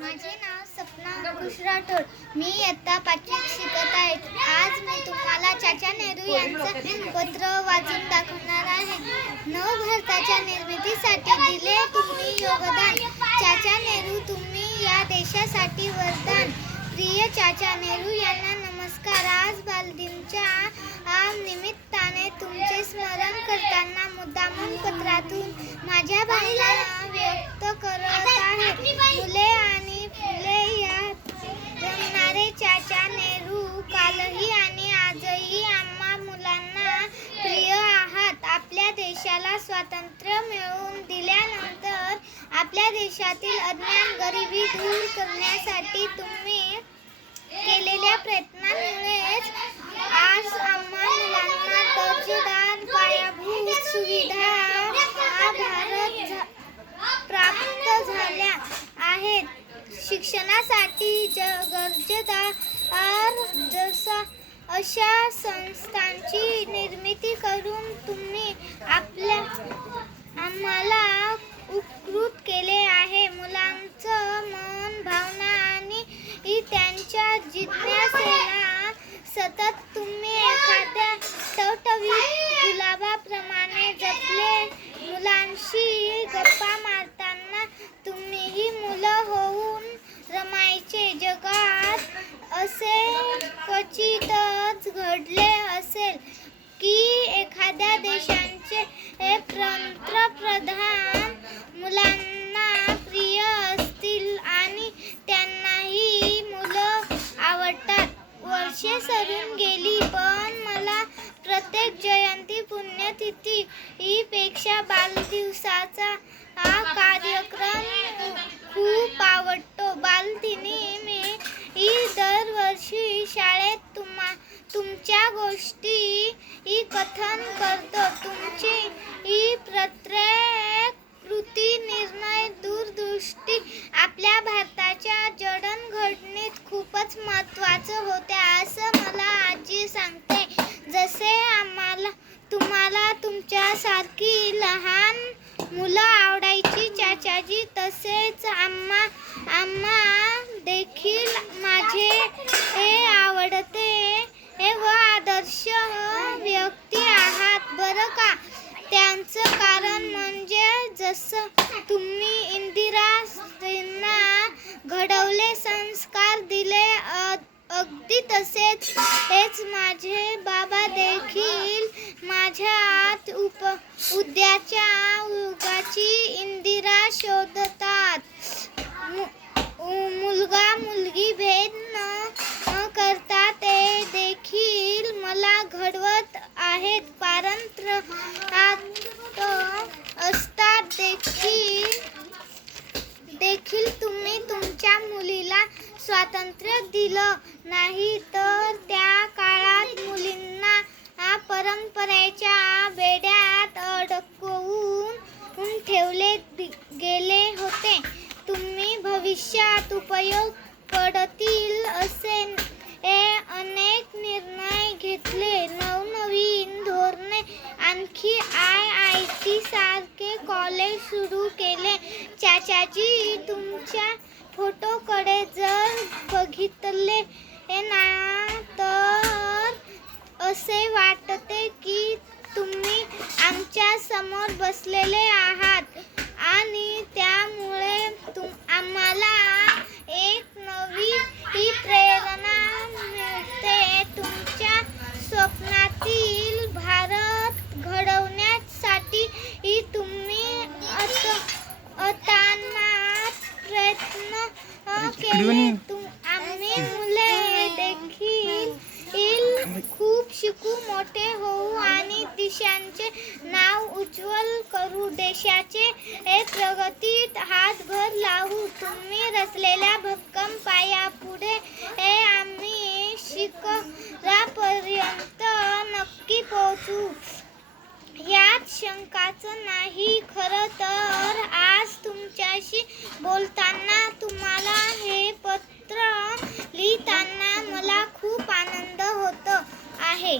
माझे नाव सपना अंकुश राठोड. मी इयत्ता 5वीत शिकत आहे. आज मी तुम्हाला चाचा नेहरू यांचं पत्र वाचून दाखवणार आहे. नवभारताच्या निर्मितीसाठी दिले तुम्ही योगदान. चाचा नेहरू, तुम्ही या देशासाठी वरदान. प्रिय चाचा नेहरू यांना नमस्कार. आज बालदिनाच्या निमित्ताने तुमचे स्मरण करताना मुद्दामून पत्रातून माझ्या भावना व्यक्त करत आहे. मुले आणि फुले या जगणारे चाचा नेहरू कालही आणि आजही आम्हा मुलांना प्रिय आहात. आपल्या देशाला स्वातंत्र्य मिळवून दिल्यानंतर आपल्या देशातील अज्ञान, गरिबी दूर करण्यासाठी तुम्ही केलेल्या प्रयत्नांमुळेच आज आम्हा मुलांना दर्जेदार पायाभूत सुविधा भारत प्राप्त झाल्या आहेत. शिक्षणासाठी गरजेदार अशा संस्थांची निर्मिती करून तुम्ही आम्हाला उपकृत केले आहे. मुलांचं मन, भावना आणि त्यांच्या जिज्ञासेला सतत तुम्ही एखाद्या टवटवीत गुलाबाप्रमाणे जपले. मुलांशी गप्पा मारताना तुम्हीही मुलं होऊन रमायचे. जगात असे क्वचितच घडले असेल की एखाद्या देशाचे पंतप्रधान मुलांना प्रिय असतील आणि त्यांनाही मुलं आवडतात. वर्षे सरून गेली, पण मला प्रत्येक जयंती, पुण्यतिथी पेक्षा बालदिवसाचा हा कार्यक्रम खूप आवडतो. बालदिनी मी दरवर्षी शाळेत तुमच्या गोष्टी कथन करतो. तुमची प्रत्येक कृती, निर्णय, दूरदृष्टी आपल्या भारताच्या जडणघडणीत खूपच महत्त्वाचं होते असं मला आजी सांगते. जसे तुम्हाला तुमच्यासारखी लहान मुलं आवडायची चाचाजी, तसेच आम्हा देखील माझे हे आवडते व आदर्श व्यक्ती आहात बरं का. त्यांचं कारण म्हणजे जसं तुम्ही इंदिराजींना घडवले, संस्कार दिले, अगदी तसेच माझे बाबा देखील माझ्यात उद्याच्या युगाची इंदिरा शोधतात. मुलगा मुलगी भेद न करता ते देखील मला घडवत आहेत. पारंत्र्यात असतात देखील तुम्ही तुमच्या मुलीला स्वातंत्र्य दिलं नाही, तर त्या काळात मुलींना परंपरेच्या बेड्यात अडकवून ठेवले गेले होते. तुम्ही भविष्यात उपयोग पडतील असे अनेक निर्णय घेतले. नवनवीन धोरणे, आणखी IIT सारखे कॉलेज सुरू केले. चाचाजी, तुमच्या फोटोकडे जर बघितले ना तर असे वाटते की तुम्ही आमच्या समोर बसलेले आहात आणि त्यामुळे आम्हाला एक नवी प्रेरणा मिळते. तुमच्या स्वप्नातील भारत घडवण्यासाठी तुम्ही अतोनात प्रयत्न केले. आम्ही मुले देखील खूप शिकू, मोठे होऊ आणि देशाचे नाव उज्ज्वल करू. देशाचे प्रगतीत हातभार लावू. तुम्ही रचलेल्या भक्कम पायापुढे आम्ही शिखरापर्यंत नक्की पोहोचू यात शंकाच नाही. खरं तर आज तुमच्याशी बोलताना, तुम्हाला हे पत्र लिहिताना मला खूप आनंद होत आहे.